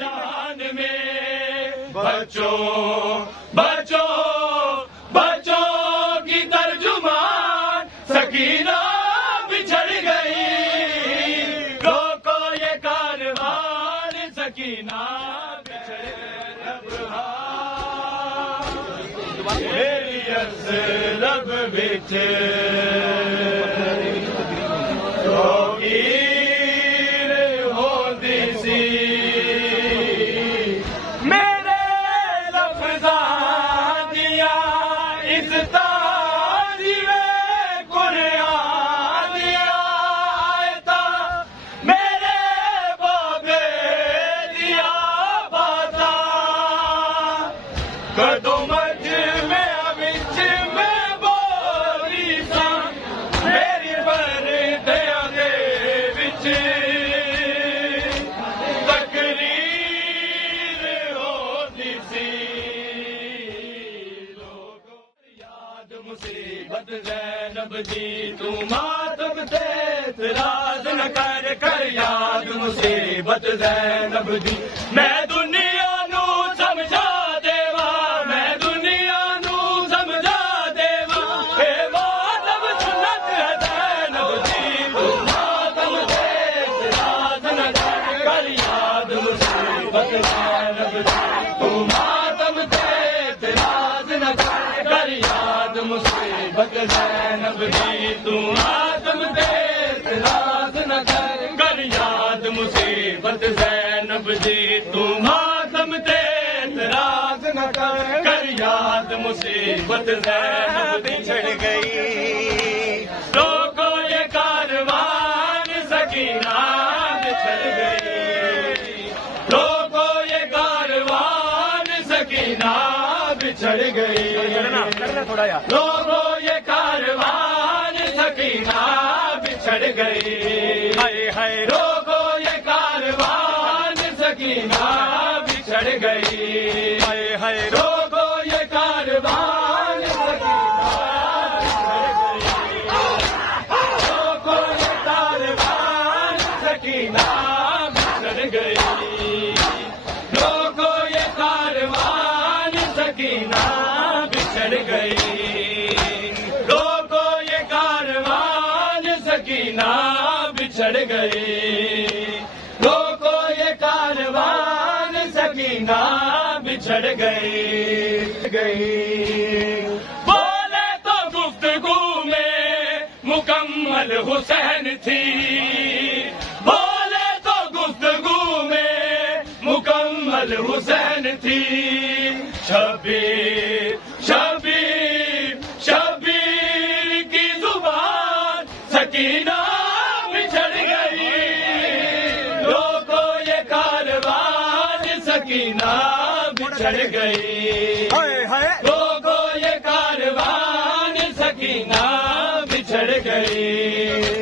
जान में बच्चों बच्चों बच्चों की तर्जुमान सकीना बिछड़ गई। रोको ये कारवान सकीना बिछड़ गई। लब बिच कदों मज में अविच में बोली सा मेरी बरदियां दे विच तकरीर होती सी। लोगों याद मुसीबत ज़ैनब जी तू मातम ते इतराज न कर याद मुसीबत ज़ैनब जी। मैं दुनिया नू समझा मुसीबत ज़ैनब जी तू आदम दे इतराज न कर याद मुसीबत ज़ैनब जी तू आदम दे इतराज न कर याद मुसीबत ज़ैनब बिछड़ गई। रोको ये कारवान सकीना बिछड़ गई। रोको ये कारवान सकीना बिछड़ गई। थोड़ा यार लोगों ये कारवान सकीना बिछड़ गई। हाय हाय लोगों ये कारवान सकीना बिछड़ गई। हाय हाय लोगों ये कारवान सकीना बिछड़ गई। लोगों ये कारवान सकीना बिछड़ गई। लोगों ये कारवान सकीना बिछड़ गई। लोगों ये कारवान सकीना बिछड़ गई। बोले तो गुफ्तगू में मुकम्मल हुसैन थी। बोले तो गुफ्तगू में मुकम्मल हुसैन थी। शबीर शबीर शबीर की जुबान सकीना बिछड़ गई। लोगों ये कारवान सकीना बिछड़ गई। लोगों ये कारवान सकीना बिछड़ गई।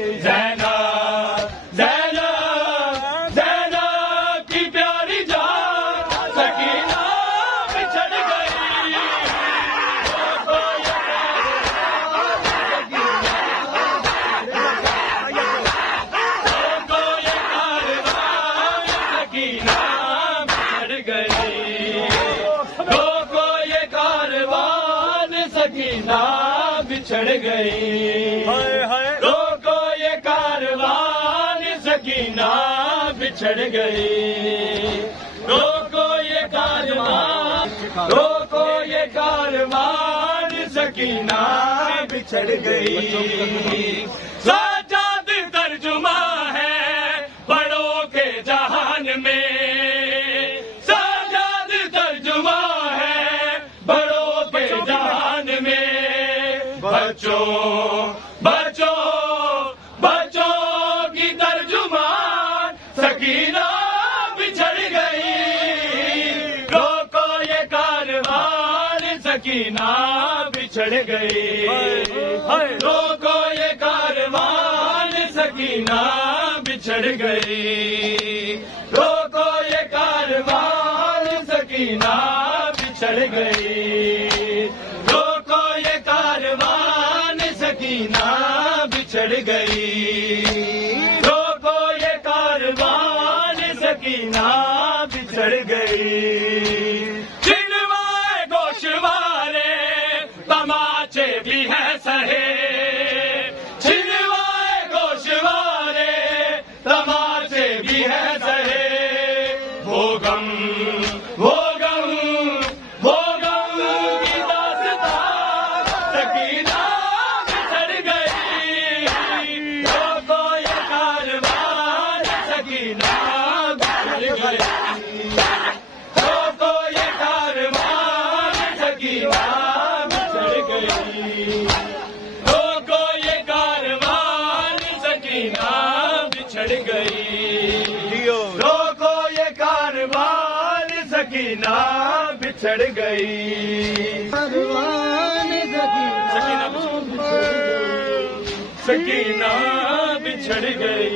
सकीना बिछड़ गई। रोको ये कारवान सकीना बिछड़ गई। रोको ये कारवान रोको ये कारवान सकीना बिछड़ गई। साजाद तर्जुमा है बड़ों के जहान में। साजाद तर्जुमा है बड़ों के जहान में। बच्चों बच्चों बच्चों की तर्जुमान सकीना बिछड़ गई। रोको ये कारवान सकीना बिछड़ गई। रोको ये कारवान सकीना बिछड़ गई। रोको ये कारवान सकीना बिछड़ गई। रोको ये कारवान सकीना बिछड़ गई। रोको ये कारवान सकीना बिछड़ बिछड़ गई। चिनवाए गोशवारे तमाचे भी हैं सहे, चिनवाए गोशवारे तमाचे भी हैं सहे। वो गम की दास्तां सकीना बिछड़ गई। रोको ये कारवां सकीना बिछड़ गई। रोको ये कारवां सकीना बिछड़ गई। रोको ये कारवां सकीना बिछड़ गई। रोको ये कारवां सकीना बिछड़ गई। सकीना बिछड़ गई।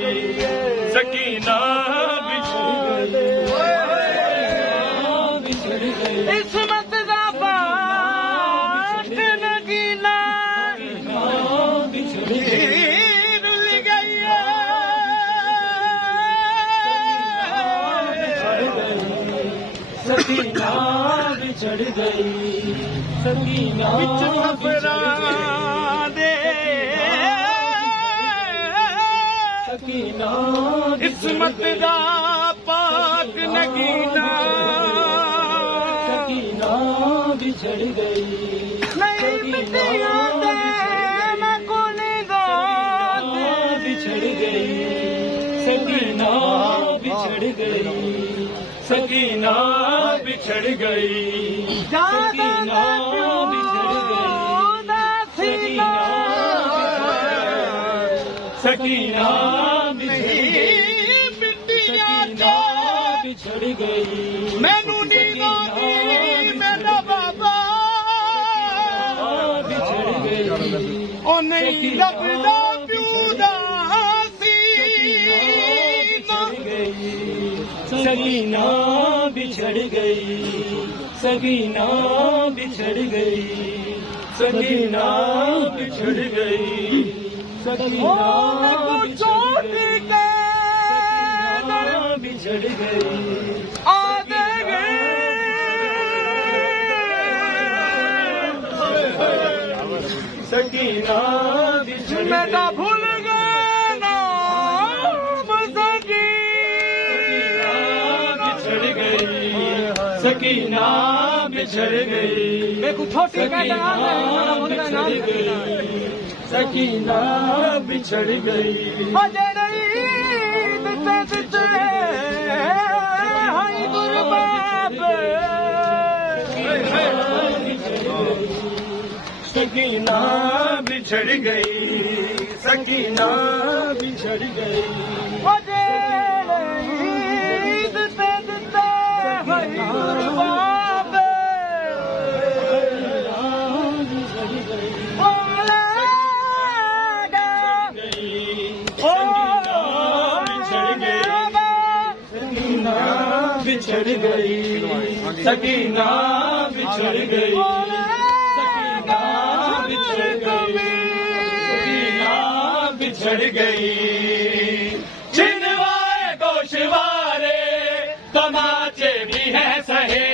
सकीना बिछड़ गई। इस्मत दा पाठ नगीना बिछड़ गई। रुल गई सकीना बिछड़ गई। सकीना दे सकीना इस्मत दा पाठ नगीना सकीना बिछड़ गई। नहीं मिटिया दे मैं गुनहगार बिछड़ गई। सकीना बिछड़ गई। सकीना बिछड़ गई। सकीना बिछड़ गई। सकीना बिछड़ गई। सकीना बिछड़ गई। मैनू नींद आती मेरा बाबा बिछड़ गई। ओ नहीं लभदा प्यू दा सकीना बिछड़ गई। सकीना बिछड़ गई। सकीना बिछड़ गई। सकीना छोड़ के बिछड़ गई। आ गए सकीना बिछड़ मैं तो गई। भूल गए नाम बिछड़ गई। सकीना बिछड़ गई। छोटी सकीना बिछड़ गई। सकीना बिछड़ गई। सकीना बिछड़ गई। सकीना बिछड़ गई। बिछड़ गई। सकीना बिछड़ गई। सकीना बिछड़ गई। सकीना बिछड़ गई। चिनवाए गोशवारे तमाचे भी हैं सहे,